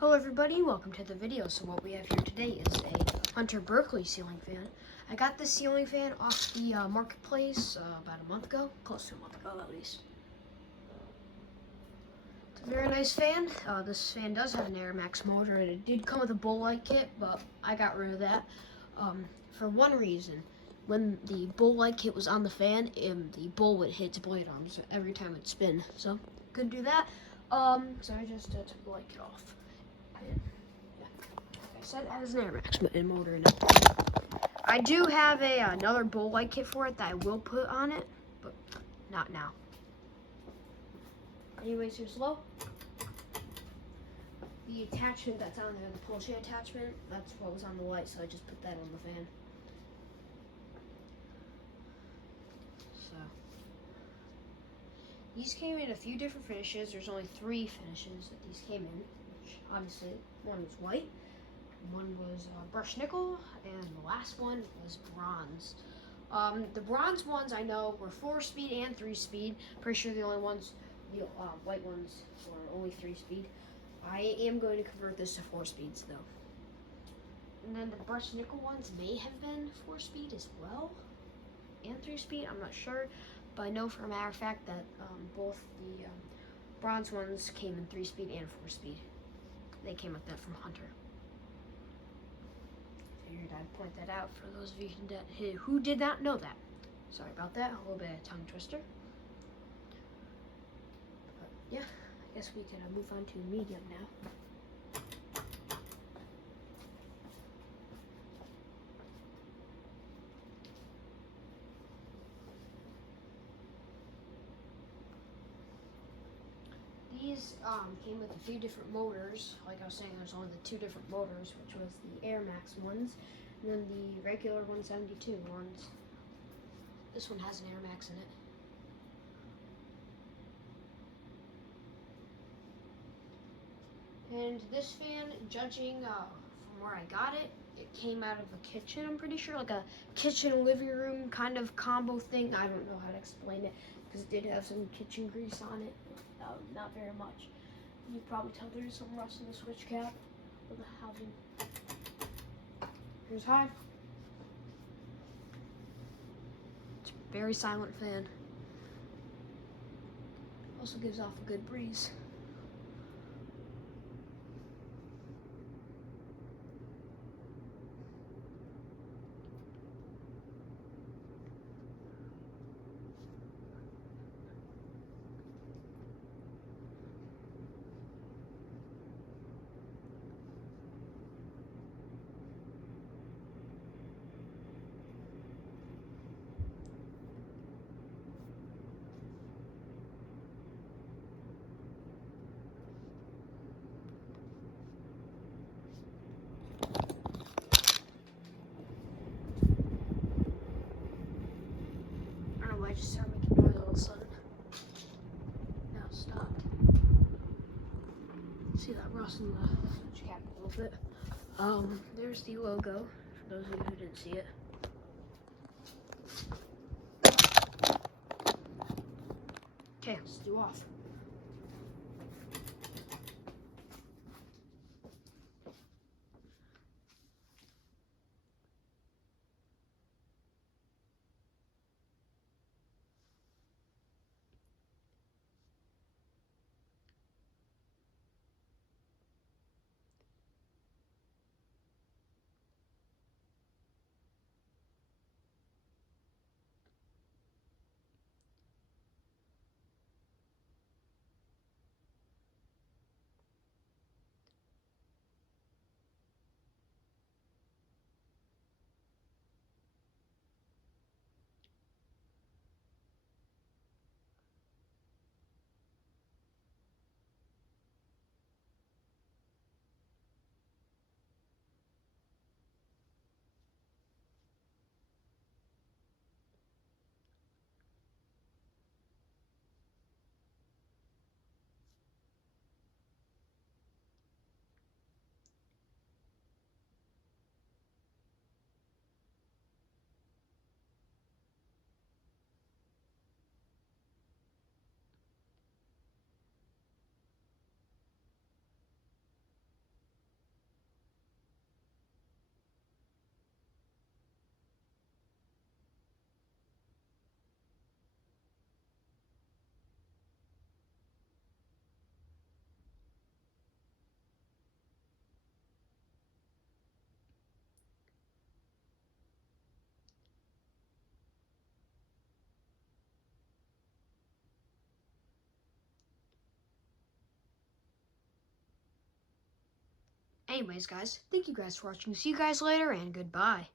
Hello everybody, welcome to the video. So what we have here today is a Hunter Berkeley ceiling fan. I got this ceiling fan off the marketplace about a month ago, close to a month ago at least. It's a very nice fan. This fan does have an Air Max motor and it did come with a bull light kit, but I got rid of that for one reason. When the bull light kit was on the fan, the bull would hit its blade arms every time it spin, so couldn't do that. So I just took the light kit off. And, yeah, like I said, it has an Air Max motor in it. I do have another bull light kit for it that I will put on it, but not now. Anyways, here's low. The attachment that's on there, the pull chain attachment, that's what was on the light, so I just put that on the fan. So, these came in a few different finishes. There's only 3 finishes that these came in, which obviously one was white, one was brushed nickel, and the last one was bronze. The bronze ones I know were 4-speed and 3-speed. Pretty sure the only ones, the white ones, were only 3-speed. I am going to convert this to 4 speeds though. And then the brushed nickel ones may have been 4-speed as well, and 3-speed. I'm not sure, but I know for a matter of fact that both the bronze ones came in 3-speed and 4-speed. They came with that from Hunter. Figured I'd point that out for those of you who did not know that. Sorry about that, a little bit of tongue twister. But yeah, I guess we can move on to medium now. These came with a few different motors. Like I was saying, there's only the 2 different motors, which was the Air Max ones, and then the regular 172 ones. This one has an Air Max in it. And this fan, judging from where I got it, it came out of a kitchen, I'm pretty sure, like a kitchen living room kind of combo thing. I don't know how to explain it, because it did have some kitchen grease on it. Not very much. You can probably tell there's some rust in the switch cap of the housing. Here's high. It's a very silent fan. Also gives off a good breeze. I just started making noise all of a sudden. Now it stopped. See that rust in the switch cap a little bit. There's the logo, for those of you who didn't see it. Okay, let's do off. anyways, guys, thank you guys for watching. See you guys later, and goodbye.